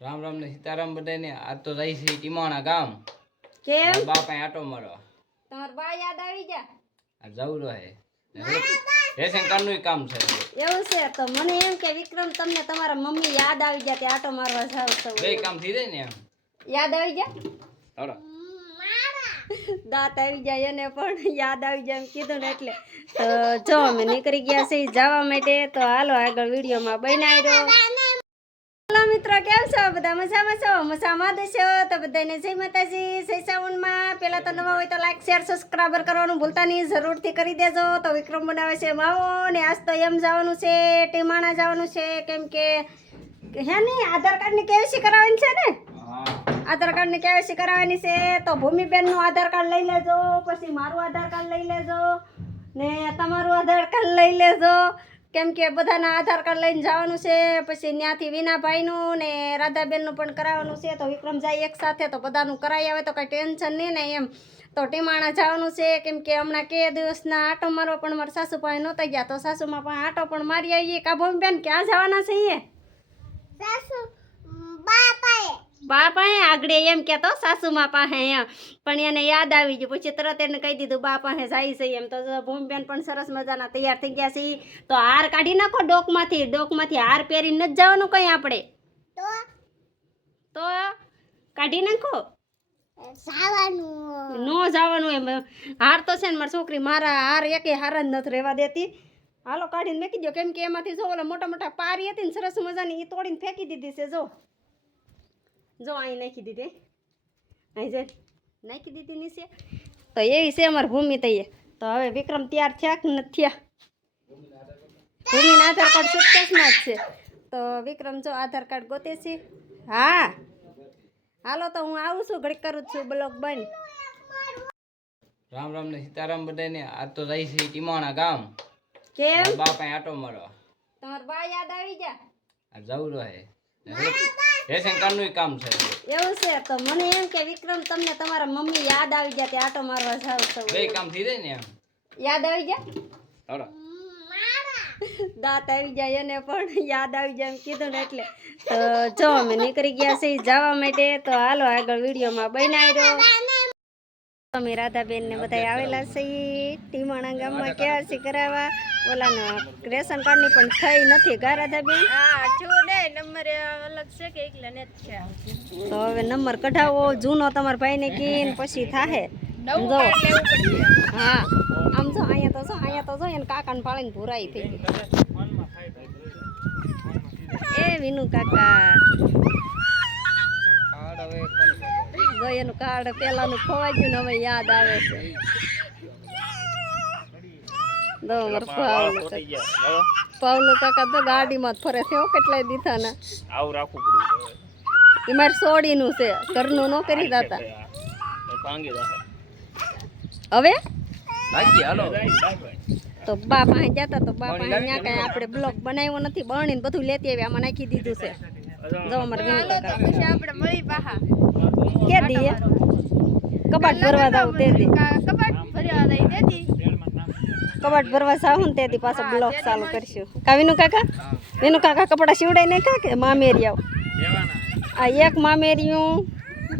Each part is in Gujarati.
રામ રામ ને સીતારામ બધાને આ તો રહી છે ટીમાણા ગામ. કેમ? બાપા આટો મારો તમાર બા યાદ આવી જા આ જવું રહે. રેશન કાર્ડનું કામ છે એવું છે? તો મને એમ કે વિક્રમ તમને તમારા મમ્મી યાદ આવી જાય કે આટો મારવા જાવ તો બે કામ થઈ જાય ને એમ. યાદ આવી જા થોડો દાંત આવી જાય એને પણ યાદ આવી જાય એમ કીધું ને એટલે. તો જો અમે નીકળી ગયા છે જવા માટે તો હાલો આગળ વિડીયોમાં બનાવી રહ્યો મિત્રો, કેમ છો? બધા મજામાં છો? મજામાં દેશો તો બધાને જય માતાજી, જય સાવનમાં પહેલાં તો નવા હોય તો લાઈક શેર સબસ્ક્રાઈબર કરવાનું ભૂલતા નહીં. જરૂરથી કરી દેજો. તો વિક્રમ બનાવે છે માવો ને આજ તો એમ જવાનું છે, ટીમાણા જવાનું છે. કેમ કે હે નહીં આધાર કાર્ડની કેવીસી કરાવવાની છે ને? આધાર કાર્ડની કેવાયસી કરાવવાની છે. તો ભૂમિબેનનું આધાર કાર્ડ લઈ લેજો. પછી મારું આધાર કાર્ડ લઈ લેજો. ને તમારું આધાર કાર્ડ લઈ લેજો. કેમ કે બધાના આધાર કાર્ડ લઈને જવાનું છે, પછી ત્યાંથી વિનાભાઈનું ને રાધાબેનનું પણ કરાવવાનું છે, તો વિક્રમ જાય એક સાથે તો બધાનું કરાવી આવે તો કાંઈ ટેન્શન નહીં ને એમ. તો ટીમાણા જવાનું છે, કેમ કે હમણાં કે દિવસના આટો મારવા પણ મારા સાસુ નહોતા ગયા, તો સાસુમાં પણ આટો પણ મારી આવીએ કા બેન, ક્યાં જવાના છે એ? બા પાસે આગળ એમ કહેતો સાસુમાં પાસે એમ. પણ એને યાદ આવી ગયું. પછી તરત એને કહી દીધું બા પાસે જાય છે એમ. તો ભૂમિબેન પણ સરસ મજાના તૈયાર થઈ ગયા છે. તો હાર કાઢી નાખો ડોકમાંથી. ડોકમાંથી હાર પહેરીને જ જવાનું કંઈ આપણે. તો? કાઢી નાખો. નો જવાનું એમ. હાર તો છે ને મારી છોકરી મારા હાર એકે હાર જ નથી રહેવા દેતી. હાલો કાઢીને મેકી દો કેમ કે એમાંથી જો ઓલા મોટા મોટા પારી હતી ને સરસ મજાની એ તોડીને ફેંકી દીધી છે જો. જો અહીં નાખી દીધી. અહીં જઈ નાખી દીધી નીચે. તો એવી છે અમારી ભૂમિ તઈએ તો હવે વિક્રમ તૈયાર થયા કે નથી થયા? ભૂમિના આધાર કાર્ડ સુટકેસમાં જ છે. તો વિક્રમ જો આધાર કાર્ડ ગોતે છે. હા. હાલો તો હું આવું છું ઘડી કરું છું બ્લોક બંધ. રામ રામ ને સીતારામ બધાને આ તો રહી છે ટીમાણા ગામ. કેમ? બાપા આટો મારવા. તમાર બા યાદ આવી જા આ જવું રહે. રેશન કાર્ડનું કામ છે. એવું છે તો મને એમ કે વિક્રમ તમને તમારા મમ્મી યાદ આવી જાય તે આટો મારવા જાવ તો બે કામ થઈ જાય ને એમ. યાદ આવી જાય? દાંત આવી જાય એને પણ યાદ આવી જાય એમ કીધું ને એટલે. તો જો અમે નીકળી ગયા છે જવા માટે તો હાલો આગળ વિડીયોમાં બનાવી રહ્યો અમે રાધાબેન ને બધા આવેલા છીએ ટીમાણા ગામમાં કેવા છે કરાવવા. ઓલાના રેશન કાર્ડની પણ થઈ નથી ગા રાધાબેન? તો હવે નંબર કઢાવો જૂનો તમારા ભાઈને કીન પછી થાહે. જો. હા. આમ જો અહીંયા તો જો અહીંયા તો જો એને કાકાને પાળીને ભૂરાઈ થઈ ગઈ. એ વિનુ કાકા. જો એનું કાર્ડ પેલાનું ખોવાઈ ગયું ને હવે યાદ આવે છે. દો પાવલું કાકા તો ગાડીમાં જ ફરે છે હો કેટલાય દીથાના આવું રાખવું પડ્યું એ મારે સોડીનું છે ઘરનું ન કરી દાતા. હવે? તો બા પાસે જતા તો બા પાસે ત્યાં કાંઈ આપણે બ્લોક બનાવ્યો નથી બનીને બધું લેતી આવી આમાં નાખી દીધું છે. જો અમારે વિનુ કાકા. કે કબાટ ભરવા જાવ તે કબાટ ભરવા જાવ ભરવા સાહું તેથી પાછો બ્લોક ચાલુ કરશું. વિનુ કાકા? વિનુ કાકા કપડા સીવડાઈ નાખ્યા કે મામેરિયાઓ? આ એક મામેરિયું,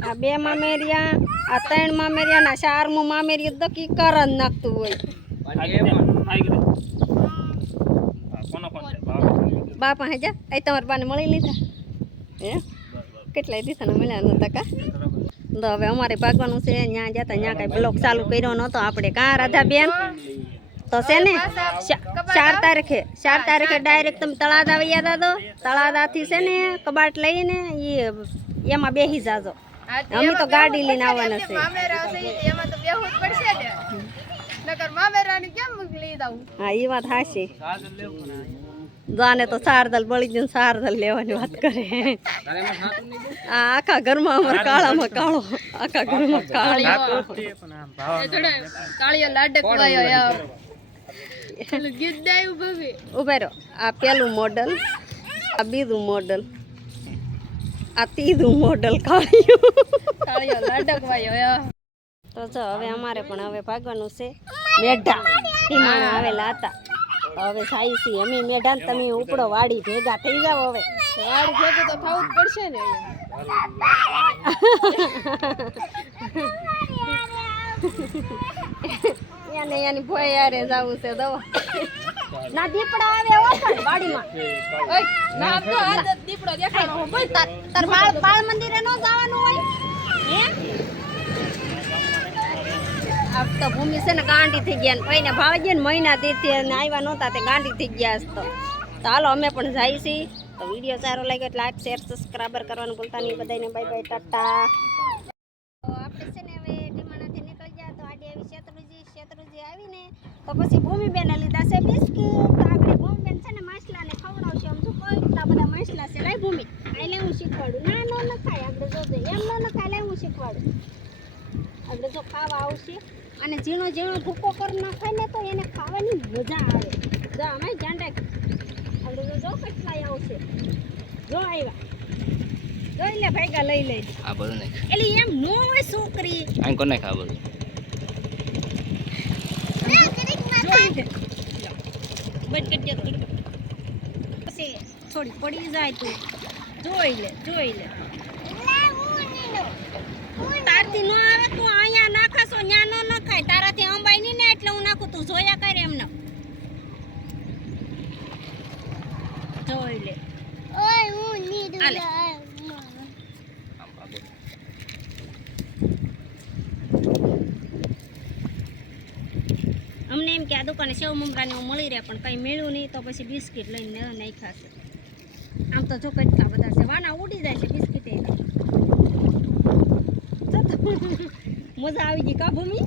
આ બે મામેરિયા, આ ત્રણ મામેરિયા ના ચારમું મામેરિયું તો કી કર જ નાખતું હોય. બાપા હેજા એ તમારા બાને મળી લીધા. હે? કેટલાય દીધાના મળ્યા નહોતા કા? તો હવે અમારે ભાગવાનું છે ત્યાં જતા ત્યાં કાંઈ બ્લોક ચાલુ કર્યો નહોતો. આપણે કાં રાધાબેન? તો છે ને? ચા- ચાર તારીખે ચાર તારીખે. ડાયરેક્ટ તમે તળાદા વૈયા દાદો. તળાદાથી છે ને કબાટ લઈને એ એમાં બેસી જાજો. અમે તો ગાડી લઈને આવવાના છે હા એ વાત હાશી જાને તો સારદલ બળી જઈને સારદલ લેવાની વાત કરે. આ આખા ઘરમાં અમારે કાળામાં કાળો. આખા ઘરમાં કાળો. ઊભા રહો આ પેલું મોડલ આ બીજું મોડલ આ ત્રીજું મોડલ કાળિયું. તો જો હવે અમારે પણ હવે ભાગવાનું છે મેઢા. ટીમાણા આવેલા હતા. હવે સાઈ સી અમે મેઢા ને તમે ઉપડો વાડી ભેગા થઈ જાવ હવે. વાડી ભેગું તો થવું જ પડશે ને. યાને યાની ભોય યારે જાવું છે દવા. ના દીપડા આવે હો પણ વાડીમાં ઓય ના તો આ દીપડો દેખાડો. હો ભાઈ તાર તાર બાળ બાળ મંદિરે નો જવાનું હોય? હે? આપ તો ભૂમિ છે ને ગાંડી થઈ ગયા ને કોઈને ભાવ ગયા ને મહિના તેથી અને આવ્યા નહોતા તે ગાંડી થઈ ગયા તો. ચાલો હાલો અમે પણ જાય છીએ તો વીડિયો સારો લાગ્યો એટલે લાઈક શેર સબસ્ક્રાઈબર કરવાનું ભૂલતા નહીં. બધાને બાય બાય ટાટા. આપણે છે ને હવે ડીમાણાથી નીકળી ગયા તો આડી આવી શેત્રુજી શેત્રુજી આવીને તો પછી ભૂમિબેને લીધા છે બિસ્કીટ. તો આપણે ભૂમિબેન છે ને માછલાને ખવડાવશે આમ જો કોઈ એટલા બધા માછલા છે. લાય ભૂમિ. એટલે હું શીખવાડું. ના નો ન ખાય આપણે જોજે એમ નો ન ખાય લાય હું શીખવાડું. આપણે જો ખાવા આવશે અને ઝીણો ઝીણો ભૂકો કરી નાખાય ને તો એને ખાવાની મજા આવે. જો અમે ધ્યાન રાખ. આપણે જો જો કેટલાય આવશે. જો આવ્યા જોઈ લે ભાઈ લઈ લે આ બધું નાખ એટલે એમ નો હોય છોકરી. આમ કોને નાખ આ બધું જોઈ લે બટ કટ થોડી પછી થોડી પડી જાય તું. જોઈ લે જોઈ લે. તારથી ન આવે તું અહીંયા નાખાશો ન્યા નો નખાય તારાથી અંબાઈ ની ને એટલે હું નાખું તું જોયા કરે એમને જોઈ લે હાલે. આમ આ બધું. અમને એમ કે આ દુકાને સેવ મમરાને એવું મળી રહે પણ કંઈ મેળ્યું નહીં તો પછી બિસ્કિટ લઈને નાખ્યા છે. આમ તો જો કેટલા બધા છે વાના ઉડી જાય છે બિસ્કિટ એ. મજા આવી ગઈ કા ભૂમિ?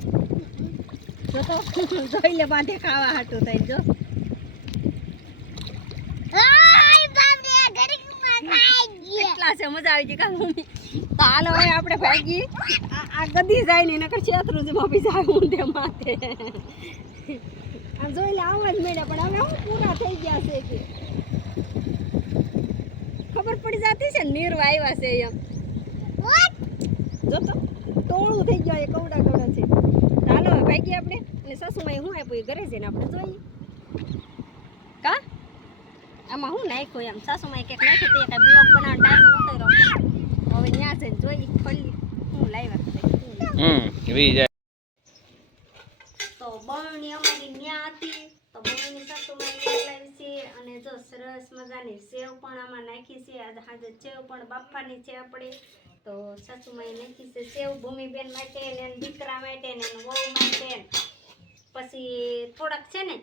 જો તો જોઈ લે બાંધે ખાવા હાટું થઈ જો. કેટલા છે મજા આવી ગઈ કા ભૂમિ? તો હાલો હવે આપણે ભાગી. આ ગદી જાય ને નકર છેતરું બી જાય ઊંધે માથે. આમ જોઈ લે આવવા જ મળ્યા પણ હવે હું પૂરા થઈ ગયા છે કે. ખબર પડી જતી છે ને નીરવા આવ્યા છે એમ. જો તો. ટોળું થઈ ગયા એ કવડા કવડા છે. ચાલો હવે ભાગી આપણે. અને સાસુમાએ શું આપ્યું? એ ઘરે જઈને આપણે જોઈએ. કા? આમાં હું નાખ્યું એમ? સાસુમાએ કંઈક નાખ્યું તો કાંઈ બ્લોક બનાવવાનો ટાઈમ નહોતો રહ્યો. હવે ત્યાં જઈને જોઈ ખોલી હું લાવ્યા હમ વી જાય તો બરણી અમારી ન્યા હતી તો બરણી સાસુમાં લાવી છે અને જો સરસ મજાની સેવ પણ આમાં નાખી છે. આજે સેવ પણ બાપાની છે આપણે. તો સાસુમાં નાખી છે સેવ. ભૂમિબેન માટે ને દીકરા માટે ને વહુ માટે પછી થોડાક છે ને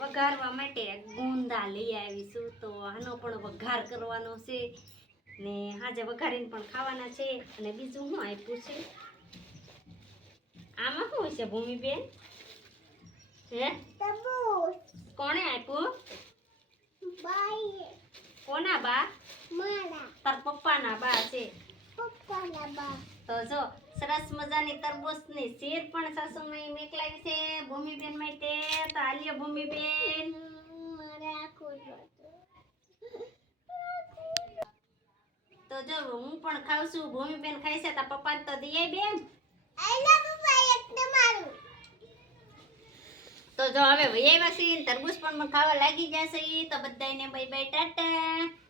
વઘારવા માટે ગુંદા લઈ આવીશું તો આનો પણ વઘાર કરવાનો છે. ને આજે વઘારીને પણ ખાવાના છે. અને બીજું હું આપ્યું છે? આમાં શું છે ભૂમિબેન? હે? કોણે આપ્યું? કોના બા? તાર પપ્પાના બા છે. તો જો સરસ મજાની તરબૂચની શેર પણ સાસુ મય મેકલાવી છે. ભૂમિબેન તે તો આલિયો ભૂમિબેન. તો જો હું પણ ખાઉં છું. ભૂમિબેન ખાઈ છે તા પપ્પા તો દઈએ બેન. તો જો હવે વૈયા છીએ તરબૂચ પણ ખાવા લાગી જશે તો બધાને બાય બાય ટાટા.